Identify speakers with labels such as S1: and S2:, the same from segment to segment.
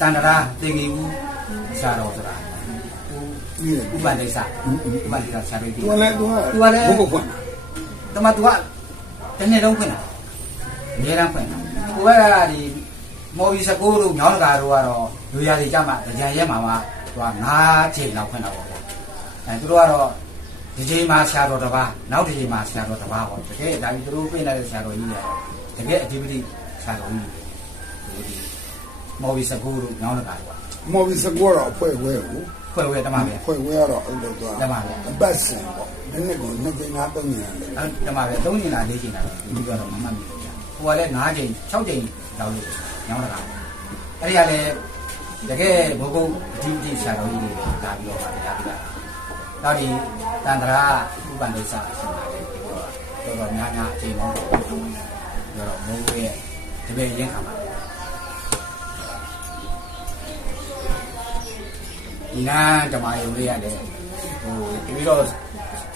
S1: တန်တရာတေဂီဦးဆရာတော်ဆိုတာ
S2: ပြီးတယ်
S1: ဥပ္ပန္တိစဥပ္ပန္တိစဆရာတော်ဒီ
S2: သူကလည်းသူက
S1: သူကလည်း
S2: ဘုတ်ဘုတ်ဖွင့်
S1: တမသူကတနေ့လုံးဖွင့်တာအများအားဖွင့်တာကိုကဒီမော်ဘီစကိုတို့ညောင်းတကာတို့ကတော့လူရည်ကြမှာကြံရဲမှာမှသူက9ချိန်လောက်ဖွင့်တာပေါ့ဗျာအဲသူတို့ကတော့ဒီချိန်မှာဆရာတော်တစ်ပါးနောက်ဒီချိန်မှာဆရာတော်တစ်ပါးပေါ့တကယ်ဒါပြီးသူတို့ပြင်လာတဲ့ဆရာတော်ကြီးတွေတကယ်အဓိပတိဆရာတော်ကြီးတွေဒီ မော်ဘီစကိုတို့ညောင်းတကာတို့က
S2: မော်ဘီစကောတော့အဖွဲခွဲကို
S1: ဖွဲ့ဝဲတမပဲ
S2: ဖွဲခွဲကတော့အဲ့လိုတော့
S1: တမပဲ
S2: အပတ်စင်ပေါ့နည်းနည်းကိုနှစ်သိန်း၅သုံးညံတယ်
S1: အဲတမပဲ3ချိန်လား4ချိန်လားဒီကတော့မမှတ်မိဘူးဗျာဟိုကလည်း9ချိန်6ချိန်လောက်လို့ညောင်းတကာအဲ့ဒီကလည်းတကယ်ဘုကုတ်အဓိပတိဆရာတော်ကြီးတွေလာပြီးတော့တရားပြတာနောက်ဒီတန်တရာဥပ္ပန္တိစအရှင်ပါတယ်တော်တော်များများအချိန်လုံးတော့တော့မိုးရဲ့တပည့်ရင်းခံပါ ဒီနာဓမ္မယုံလေးရတယ်ဟိုပြီးတော့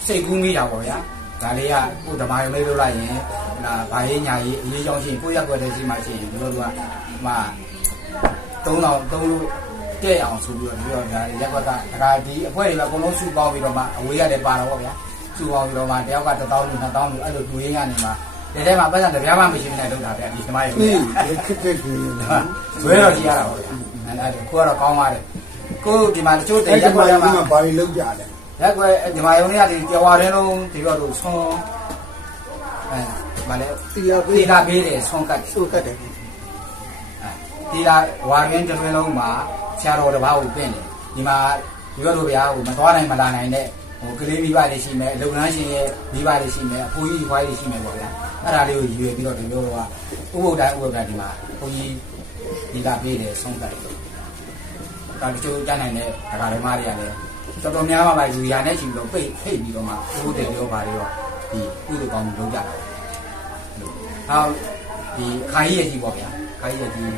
S1: စိတ်ကူးမိတာပေါ့ဗျာဒါလေးကကိုဓမ္မယုံလေးလုပ်လိုက်ရင်လာဘာရေးညာရေးအရေးကြောင်းရှိရင်ကိုရက်ွက်တဲ့စီမှာရှိရင်တို့တို့ကမှ3000 3လို့တဲ့အောင်ဆိုပြီးတော့ပြီးတော့ဒါရက်ွက်ကဒါဒီအဖွဲတွေကအကုန်လုံးစုပေါင်းပြီးတော့မှအဝေးရတယ်ပါတော့ဗျာစုပေါင်းပြီးတော့မှတယောက်က1000လို့2000လို့အဲ့လိုတူရင်းကနေမှဒီထဲမှာပတ်စံတစ်ပြားမှမရှိနေတော့တာဗျာဒီဓမ္မယုံ
S2: ဒီ
S1: လေး
S2: ခက်ခက်ကြီး
S1: ဇွဲတော့ကြည့်ရတာပေါ့ဗျာအဲ့ဒါကိုကတော့ကောင်းပါတယ် ကိုဒီမှာတချို့တ
S2: အဲ့
S1: ည်း
S2: ဒီ
S1: ရက်ွ
S2: မှာ
S1: က်က
S2: ဘာ
S1: မှ
S2: တွေလောက်ကြတယ်
S1: ရက်ွက်ဒီမှာယုံတွေကဒီကြွားတဲ့လုံးဒီတော့တို့ဆွန်အဲမလဲ
S2: တရားပေး
S1: ဒီတာပေးတယ်ဆွန်ကတ်
S2: ဆိုကတ်တယ်
S1: ဒီတာဝါရင်းတစ်တွင်းလုံးမှာဆရာတော်တစ်ပါးကိုပြင်တယ်ဒီမှာဒီတော့တို့ဗျာဟိုမသွားနိုင်မလာနိုင်တဲ့ဟိုကလေးမိဘတွေရှိမယ်လုပ်ငန်းရှင်ရဲ့မိဘတွေရှိမယ်အဖိုးကြီးဖွားကြီးရှိမယ်ပေါ့ဗျာအဲ့ဒါလေးကိုရည်ရွယ်ပြီးတော့ဒီလိုတော့ဥပုဒ္ဒဥပုဒ္ဒဒီမှာဘုန်းကြီးဒီတာပေးတယ်ဆွန်ကတ်တယ် ဒါတချို့တန်းနိုင်တဲ့ဒကာဓမ္မတွေကလည်းတော်တော်များများပါယူရနဲ့ချီပြီးတော့ပိတ်ဖိတ်ပြီးတော့မှဘုဒ္ဓပြောပါလေတော့ဒီကုသိုလ်ကောင်းမှုလုပ်ကြတာ။နောက်ဒီခါကြီးရဲ့ကြီးပေါ့ဗျာ။ခါကြီးရဲ့ကြီး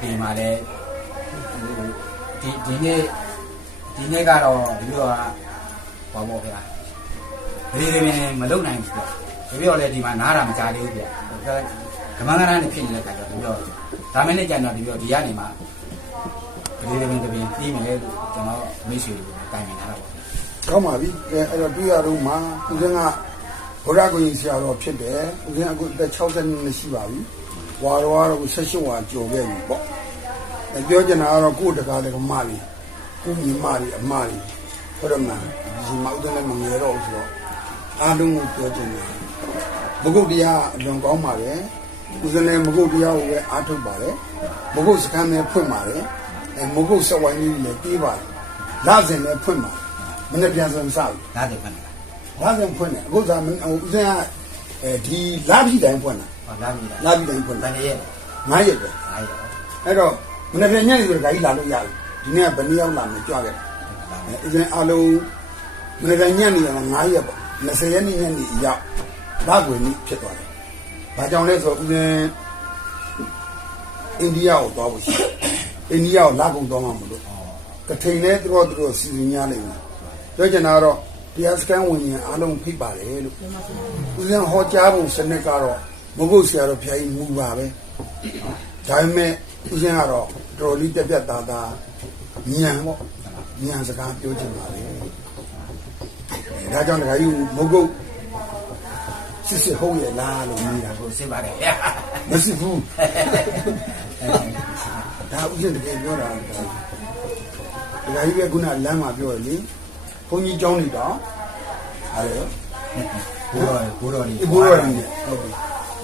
S1: ဒီမှာလည်းဒီဒီနေ့ဒီနေ့ကတော့ဒီလိုကဘာပေါ့ဗျာ။ဒီလိုမျိုးမလုပ်နိုင်ဘူးဗျ။ဒီပြောလည်းဒီမှာနားတာမကြသေးဘူးဗျ။ကမန်းကရနဲ့ဖြစ်နေတဲ့ခါကျတော့ဒီပြောဒါမင်းနဲ့ကြံတော့ဒီပြောဒီကနေမှ ဒီလိုမျိုးတပင်ပြီးမယ်လို့ကျွန်တော်မိတ်ဆွေတွေတိုင်ပင်ထားတာပေါ့။
S2: ကောင်းပါပြီအဲအဲ့တော့တွေ့ရတော့မှဦးဇင်းကဘုရားကိုကြီးဆရာတော်ဖြစ်တယ်ဦးဇင်းအခုအသက်60နှစ်ရှိပါပြီဝါတော်ကတော့16ဝါကျော်ခဲ့ပြီပေါ့အဲပြောချင်တာကတော့ကိုယ့်တကားတကမကြီးကိုညီမကြီးအမကြီးဟုတ်တယ်မလားဒီမှာဦးဇင်းလည်းမငယ်တော့ဘူးဆိုတော့အားလုံးကိုပြောချင်တယ်ဘုဂုတ်တရားအလွန်ကောင်းပါတယ်ဦးဇင်းလည်းမဂုတ်တရားကိုပဲအားထုတ်ပါတယ်မဂုတ်စခန်းလည်းဖွင့်ပါတယ် အဲမဂုတ်စဝိုင်းလေးလည်းပြေးပါတယ်လာစဉ်လည်းဖွင့်ပါတယ်မနေ့ပြန်စံစားပြီ
S1: နားတယ်ဖန်တယ်
S2: လာစဉ်ဖွင့်တယ်အခုသာမင်းဟိုဦးဇင်းကအဲဒီလာပြီတိုင်းဖွင့်တာ
S1: ဟောလာပြီလား
S2: လာပြီတိုင်းဖွင့်
S1: တ
S2: တာ
S1: န်ရဲ့
S2: ငါးရက်ပဲ
S1: အားရတော့
S2: အဲ့တော့မနေ့ပြန်ညနေဆိုတော့ဓာကြီးလာလို့ရပြီဒီနေ့ကဘယ်နည်းရောက်လာမလဲကြွခဲ့အဲဦးဇင်းအားလုံးမနေ့ပြန်ညနေကငါးရက်ပေါ့20ရက်နေ့ညနေရောက်လာွယ်နေ့ဖြစ်သွားတယ်ဘာကြောင့်လဲဆိုတော့ဦးဇင်းအိန္ဒိယကိုသွားဖို့ရှိတယ် အိန္ဒိယကိုလာကုန်သွားမှာမလို့ကထိန်နဲ့သူတို့သူတို့စီစဉ်ရလိမ့်မယ်ပြောချင်တာကတော့တရားစခန်းဝင်ရင်အားလုံးဖိတ်ပါတယ်လို့ဦးဇင်းဟောကြားပုံစနစ်ကတော့မဟုတ်ဆရာတော်ဖျားကြီးမူပါပဲဒါပေမဲ့ဦးဇင်းကတော့တော်တော်လေးတက်ပြတ်သားသားညံပေါ့ညံစကားပြောချင်ပါလေဒါကြောင့်တခါကြီးမဟုတ်စစ်စစ်ဟုတ်ရဲ့လားလို့မေးတာ
S1: ကိုစစ်ပါတယ်
S2: မရှိဘူး ဒါဦးဇင်းတကယ်ပြောတာဒါကြီးပဲခုနလမ်းမှာပြောရလေဘုန်းကြီးเจ้าနေတော့ဟာလေ
S1: ဘိုးတော်ဘိုးတော်ဒီ
S2: ဒီဘိုးတော်နေဟုတ်ပြီ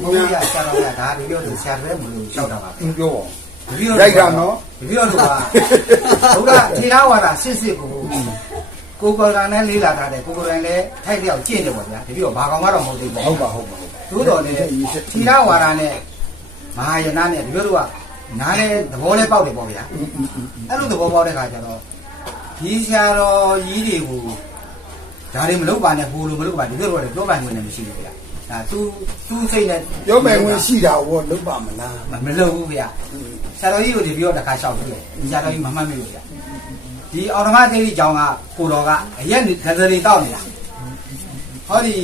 S1: ဘိုးကြီးကဆရာတော်ကဒါဒီပြောသူဆရာပဲမလို့ရှောက်တာပါ
S2: သူပြောပါ
S1: တပည့်တော်
S2: ရိုက်တာနော်
S1: တပည့်တော်ကဘုရားထေရဝါဒစစ်စစ်ကိုကိုကိုယ်တိုင်နဲ့လေးလာထားတယ်ကိုကိုယ်တိုင်လည်းထိုက်တယောက်ကျင့်တယ်ပေါ့ဗျာတပည့်တော်ဘာကောင်မှတော့မဟုတ်သေးဘူး
S2: ဟုတ်ပါဟုတ်ပါဟုတ်ပါ
S1: သို့တော်လည်းထေရဝါဒနဲ့မဟာယနာနဲ့တပည့်တော်က နားလဲသဘောလဲပေါက်တယ်ပေါ့ဗျာအဲ့လိုသဘောပေါက်တဲ့ခါကျတော့ဒီဆရာတော်ကြီးတွေကိုဒါတွေမလုပ်ပါနဲ့ဟိုလိုမလုပ်ပါဒီလိုတော့လည်းပြောပိုင်ခွင့်နဲ့မရှိဘူးဗျာဒါသူသူစိတ်နဲ့
S2: ပြောမယ်ဝင်ရှိတာဘောလုံးပါမလား
S1: မမလုပ်ဘူးဗျာဆရာတော်ကြီးကိုဒီပြီးတော့တစ်ခါလျှောက်ပြီးတယ်ဒီဆရာတော်ကြီးမမှတ်မိဘူးဗျာဒီအော်တမသေးကြီးကျောင်းကကိုတော်ကအရက်ဂဇရီတောက်နေတာဟောဒီ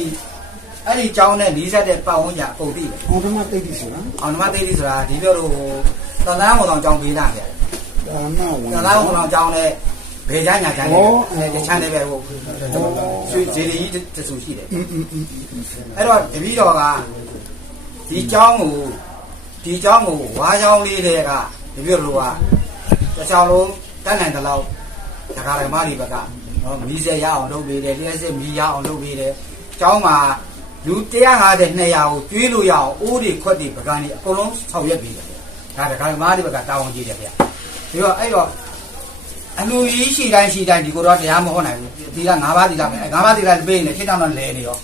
S1: အဲ့ဒီကျောင်းနဲ့နီးစပ်တဲ့ပတ်ဝန်းကျင်အကုန်သိတယ်
S2: ဟောဓမ္မတိတ်ပြီဆိုတာ
S1: အောင်နမသေးကြီးဆိုတာဒီပြောလို့ တန်တန်းဝန်ဆောင်ကြောင်းပေးတာဗျာ
S2: ဒါမှဝင်
S1: တန်တန်းဝန်ဆောင်ကြောင်းနဲ့ဘယ်ကြညာကြနေလဲတခြားနေပဲဟုတ်ဆွေဇေဒီကြီးတဆူရှိတယ်အဲ့တော့တပည့်တော်ကဒီကြောင်းကိုဒီကြောင်းကိုဝါကြောင်းလေးတွေကတပည့်တော်ကတခြားလုံးတန်တန်တလောက်ဒကာဒကမတွေဘက်ကနော်မီးစက်ရအောင်လုပ်ပေးတယ်လျှက်စစ်မီးရအောင်လုပ်ပေးတယ်ကျောင်းမှာလူ150 200ကိုကျွေးလို့ရအောင်အိုးတွေခွက်တွေပကံတွေအကုန်လုံးဆောင်ရွက်ပေးတယ် ဒါဒကာဒကမတွေဘက်ကတာဝန်ကြီးတယ်ဗျပြီးတော့အဲ့တော့အလူကြီးရှိတိုင်းရှိတိုင်းဒီကိုတော့တရားမဟုတ်နိုင်ဘူးဒီက၅ပါးဒီလာမယ်၅ပါးဒီလာပေးရင်ဖြစ်တော့လဲနေရော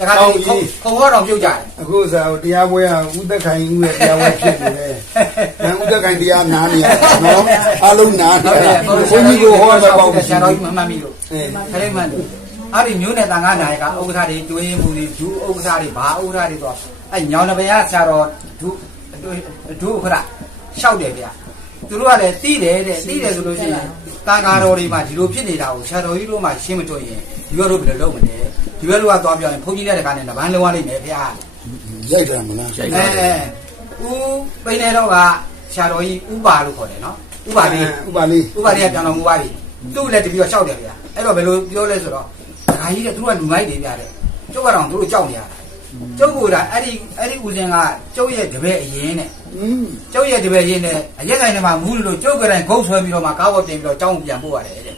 S1: တခါတည်းခုံခုံဟောတော်ပြုတ်ကြတယ်
S2: အခုစားတရားပွဲဟာဥသက်ခိုင်ဦးရဲ့တရားပွဲဖြစ်နေတယ်။အဲဥသက်ခိုင်တရားနားနေရနော်။အလုံးနားနေ
S1: ဟုတ်
S2: ရ
S1: တယ်။
S2: ဘုန်းကြီးကိုဟောမှာပေါ့
S1: ဆရာတော်ကြီးမမှတ်မိလို့
S2: အဲ
S1: ခလေးမှန်လို့အဲ့ဒီမျိုးနဲ့တန်ခါနာရကဥက္ကဋ္ဌတွေတွင်းမှုတွေဒုဥက္ကဋ္ဌတွေဘာဥက္ကဋ္ဌတွေဆိုအဲ့ညောင်တပရဆရာတော်ဒု ဒုဥက္ကဋ္ဌရှောက်တယ်ဗျသူတို့ကလည်းတီးတယ်တဲ့တီးတယ်ဆိုလို့ရှိရင်တန်ခါတော်တွေမှာဒီလိုဖြစ်နေတာကိုဆရာတော်ကြီးတို့မှရှင်းမထွက်ရင်ဒီဘက်တို့ဘယ်လိုလုပ်မလဲဒီဘက်တို့ကသွားပြောရင်ဘုန်းကြီးတဲ့တခါနဲ့ဗန်းလုံးဝလိမ့်မယ်ဗျာ
S2: ရိုက်တယ်မလား
S1: အဲဦးပိနေတော့ကဆရာတော်ကြီးဥပါလို့ခေါ်တယ်နော်ဥပါလေး
S2: ဥပါလေး
S1: ဥပါလေးကပြန်တော်မူပါပြီသူ့လည်းတပြီးတော့ရှောက်တယ်ဗျာအဲ့တော့ဘယ်လိုပြောလဲဆိုတော့ဒကာကြီးကသူကလူမိုက်တွေဗျာတဲ့ကျုပ်ကတော့သူတို့ကြောက်နေရတာ ကျုပ်ကအဲ့ဒီအဲ့ဒီဦးစင်ကကျုပ်ရဲ့တပည့်အရင်နဲ့
S2: อืม
S1: ကျုပ်ရဲ့တပည့်ရင်းနဲ့အရက်ဆိုင်ထဲမှာမူးလို့ကျုပ်ကတိုင်းဂုတ်ဆွဲပြီးတော့မှကားပေါ်တင်ပြီးတော့ကြောင်းပြန်ပို့ရတယ်တဲ့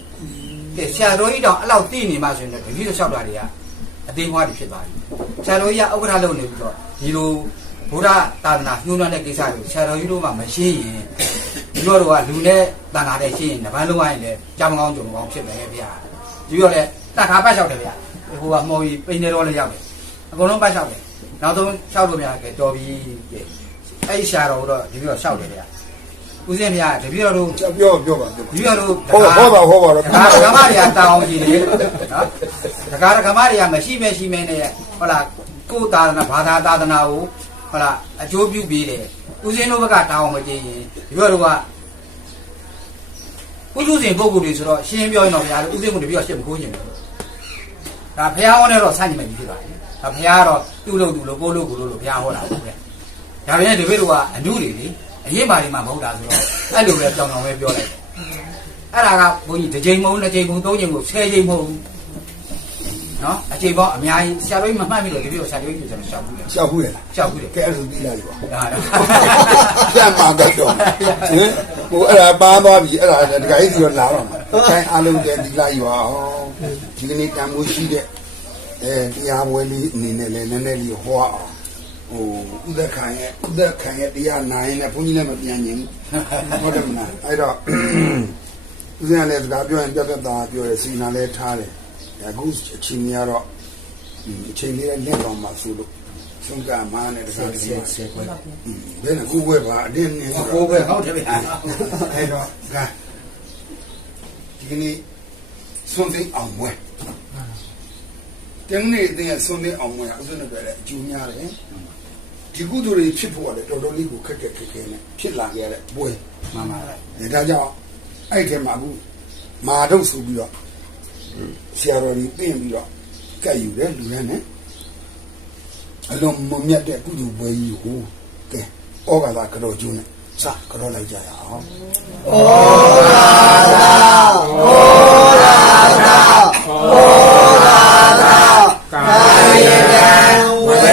S1: ကဲဆရာတော်ကြီးတောင်အဲ့လောက်သိနေမှဆိုရင်တော့တပည့်တော့လျှောက်တာတွေကအသေးမွားတွေဖြစ်သွားပြီဆရာတော်ကြီးကဥက္ကဋ္ဌလုပ်နေပြီးတော့ဒီလိုဘုရားသာသနာညှိုးနှံတဲ့ကိစ္စကိုဆရာတော်ကြီးတို့မှမရှင်းရင်ဒီလိုတော့ကလူနဲ့တန်ခါတဲ့ရှင်းရင်တပန်းလုံးဝရင်လည်းကြောင်ကောင်းကြုံကောင်းဖြစ်မယ်ဗျာဒီတော့လေတန်ခါပတ်လျှောက်တယ်ဗျာဟိုကမော်ကြီးပိန်နေတော့လည်းရောက်တယ် အကုန်လုံးပတ်လျှောက်တယ်နောက်ဆုံးလျှောက်လို့မရခဲ့တော်ပြီတဲ့အဲ့ဒီရှာတော်တော့ဒီပြီးတော့ရှောက်တယ်ဗျာဦးစင်းဗျာတပည့်တော်တို့
S2: ကြောက်ပြောပြောပါပြော
S1: ဒီပြီးတော့တို့
S2: ဟောဟောပါဟောပါတော့
S1: ဒကာဒကမတွေကတောင်းကြည့်တယ်နော်ဒကာဒကမတွေကမရှိမရှိမဲနဲ့ဟုတ်လားကိုယ်သာသနာဘာသာသာသနာကိုဟုတ်လားအကျိုးပြုပေးတယ်ဦးစင်းတို့ဘက်ကတောင်းမကြည့်ရင်ဒီပြီးတော့ကကုသစဉ်ပုဂ္ဂိုလ်တွေဆိုတော့ရှင်းပြောရင်တော့ဗျာဦးစင်းကိုတပည့်တော်ရှင်းမကိုးခြင်းဘူးဒါဘုရားဟောနေတော့ဆန့်ကျင်မယ်ဖြစ်ပါတယ် ဒါဘုရားကတော့သူ့လို့သူ့လို့ကိုလို့ကိုလို့လို့ဘုရားဟောတာပေါ့ဗျာဒါပေမဲ့ဒီဘက်တို့ကအနုတွေလေအရင်ပါတွေမှာမဟုတ်တာဆိုတော့အဲ့လိုပဲကြောင်ကြောင်ပဲပြောလိုက်တယ်အဲ့ဒါကဘုန်းကြီးတစ်ချိန်မဟုတ်နှစ်ချိန်မဟုတ်သုံးချိန်မဟုတ်ဆယ်ချိန်မဟုတ်ဘူးနော်အချိန်ပေါင်းအများကြီးဆရာတော်ကြီးမမှတ်မိလို့ဒီလိုဆရာတော်ကြီးကျွန်တော်ရှောက်ဘူးလေ
S2: ရှောက်ဘူးရလား
S1: ရှောက်ဘူးလေ
S2: ကဲအဲ့လိုပြီးလိုက်ပါ
S1: ဒါတော့
S2: ပြန်มาတော့ဟင်ဟိုအဲ့ဒါပါသွားပြီအဲ့ဒါတခါကြီးစီတော့လာတော့မှာအဲအလုံးတည်းဒီလိုက်ပါဟောဒီကနေ့တန်မိုးရှိတဲ့ အဲတရားပွဲလေးအနေနဲ့လည်းနည်းနည်းလေးဟောအောင်ဟိုဥဒခံရဲ့ဥဒခံရဲ့တရားနာရင်လည်းဘုန်းကြီးလည်းမပြန်ញင်ဟုတ်တယ်မလားအဲ့တော့ဦးဇင်းလည်းစကားပြောရင်ပြတ်သက်သားပြောရစီနာလည်းထားတယ်အခုအချိန်ကြီးကတော့အချိန်လေးလည်းလက်တော်မှာဆိုလို့ဆုံးကမားနဲ့တခါတည်း
S1: ဆယ်ဆယ်ခွဲ
S2: ဘယ်နဲ့ကိုယ်ွယ်ပါအတင်းနေ
S1: ဟိုပဲဟုတ်တယ်ဗျာ
S2: အဲ့တော့ကဒီကနေ့စွန့်သိမ်းအောင်မွဲ တင်းနေတဲ့အစွန့်သိမ်းအောင်မွဲအစွန့်နဲ့ပဲအကျိုးများတယ်ဒီကုသိုလ်တွေဖြစ်ဖို့ကလည်းတော်တော်လေးကိုခက်ခက်ခက်ခဲနဲ့ဖြစ်လာခဲ့တဲ့ပွဲ
S1: မှန်ပါလား
S2: ဒါကြောင့်အဲ့ဒီမှာအခုမာတော့ဆိုပြီးတော့ဆရာတော်ကြီးပြင်ပြီးတော့ကတ်ယူတယ်လူရမ်းနဲ့အလုံးမမြတ်တဲ့ကုသိုလ်ပွဲကြီးကိုကဲဩဃာသာကတော့ကျိုးနဲ့စကတော့လိုက်ကြရအောင်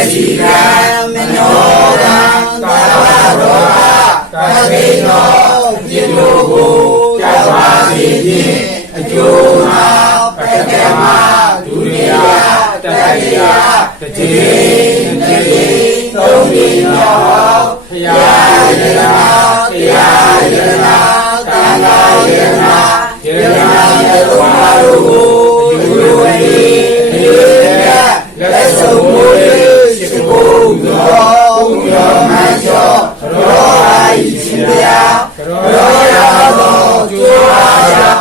S3: ဝစီကံမနောကံသာဝရောကသတိနောပြည့်လို့ကိုကြပါစေခြင်းအကျိုးမှာပကံမဒုတိယတတိယတတိယတတိသုံးဒီနောဘုရားရတနာတရားရတနာသံဃာ